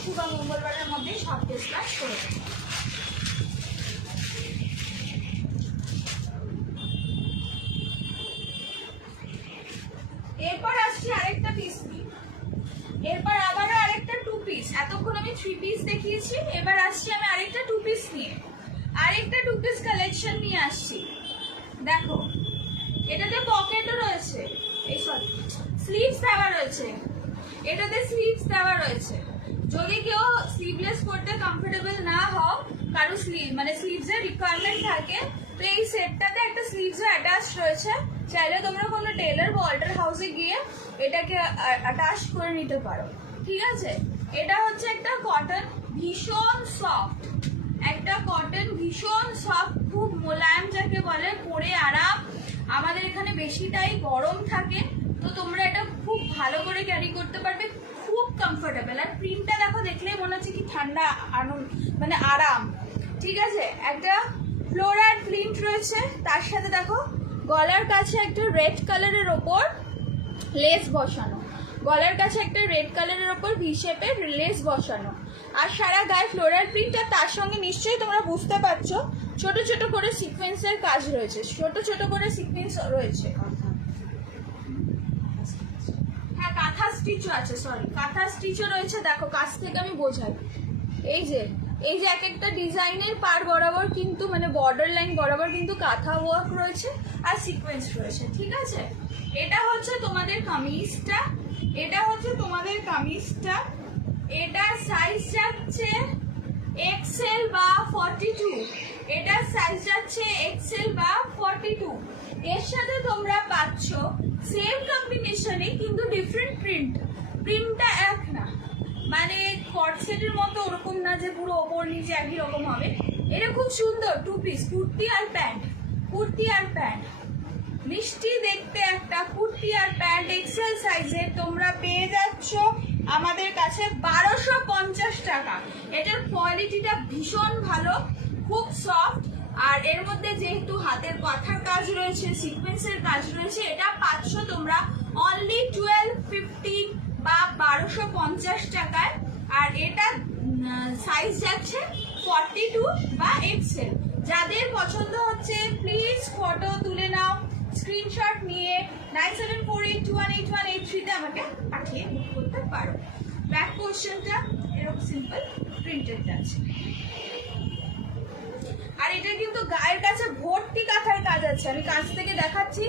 বৃহস্পতি বা মঙ্গলবারের মধ্যেই সব টেস্ট ক্লাস করে দেবো। এরপর আসছি আরেকটা পিস নিয়ে, এরপর আবারও আরেকটা 2 পিস। এতক্ষণ আমি 3 পিস দেখিয়েছি, এবার আসছি আমি আরেকটা 2 পিস নিয়ে, আরেকটা 2 পিস কালেকশন নিয়ে আসছি। দেখো এটাতে পকেটও রয়েছে, এই সরি স্লিভস দেওয়া রয়েছে, এটাতে স্লিভস দেওয়া রয়েছে। যদি কেউ স্লিভলেস পরতে কমফোর্টেবল না হও, কারো স্লিভসের রিকোয়ারমেন্ট থাকে, তো এই সেটটাতে একটা স্লিভস অ্যাটাচ রয়েছে। চাইলে তোমরা কোনো টেলার বা অল্টার হাউসে গিয়ে এটাকে অ্যাটাচ করে নিতে পারো, ঠিক আছে। এটা হচ্ছে একটা কটন, ভীষণ সফট, একটা কটন ভীষণ সফট, খুব মোলায়েম যাকে বলে, পরে আরাম। আমাদের এখানে বেশিটাই গরম থাকে, তো তোমরা এটা খুব ভালো করে ক্যারি করতে পারবে, খুব কমফোর্টেবল। আর প্রিন্টটা দেখো, দেখলেই মনে হচ্ছে কি ঠান্ডা, মানে আরাম, ঠিক আছে। একটা ফ্লোরাল প্রিন্ট রয়েছে, তার সাথে দেখো গলার কাছে একটা রেড কালারের ওপর লেস বসানো, গলার কাছে একটা রেড কালারের ওপর ভি শেপের লেস বসানো, আর সারা গায়ে ফ্লোরাল প্রিন্ট। আর তার সঙ্গে নিশ্চয়ই তোমরা বুঝতে পারছো ছোট ছোট করে সিকোয়েন্সের কাজ রয়েছে, ছোট ছোট করে সিকোয়েন্স রয়েছে। হ্যাঁ, কাঁথা স্টিচও আছে, সরি কাঁথা স্টিচও রয়েছে। দেখো কাছ থেকে আমি বোঝাই, এই যে এক একটা ডিজাইনের পার বরাবর কিন্তু মানে বর্ডার লাইন বরাবর কিন্তু কাঁথা ওয়ার্ক রয়েছে আর সিকোয়েন্স রয়েছে, ঠিক আছে। এটা হচ্ছে তোমাদের কামিজটা, এটা হচ্ছে তোমাদের কামিজটা। এটার সাইজ যাচ্ছে এক্সেল বা 42, এটার সাইজ যাচ্ছে এক্সেল বা 42। এর সাথে তোমরা পাচ্ছ সেম কম্বিনেশনে কিন্তু ডিফারেন্ট প্রিন্ট, প্রিন্টটা এক না, মানে কটসেটের মতো ওরকম না যে পুরো ওপর নিচে একই রকম হবে। এটা খুব সুন্দর 2 পিস, কুর্তি আর প্যান্ট, কুর্তি আর প্যান্ট, মিষ্টি দেখতে একটা কুর্তি আর প্যান্ট এক্সেল সাইজের তোমরা পেয়ে যাচ্ছ আমাদের কাছে 1250 টাকা। এটার কোয়ালিটিটা ভীষণ ভালো, খুব সফট, আর এর মধ্যে যেহেতু হাতের কাঁথার কাজ রয়েছে, সিকোয়েন্সের কাজ রয়েছে, এটা পাচ্ছ তোমরা অনলি 1250 বা 1250 টাকায়। আর এটা সাইজ যাচ্ছে 42 বা এক্সেল। যাদের পছন্দ হচ্ছে প্লিজ ফটো তুলে নাও, স্ক্রিনশট নিয়ে 9748218183 তে আমাকে পাঠিয়ে বুক করতে পারো। ব্যাক পোর্শনটা এরকম সিম্পল প্রিন্টেড আছে, আর এটা কিন্তু গায়ের কাছে ভর্তি কাঁথার কাজ আছে। আমি কাছ থেকে দেখাচ্ছি,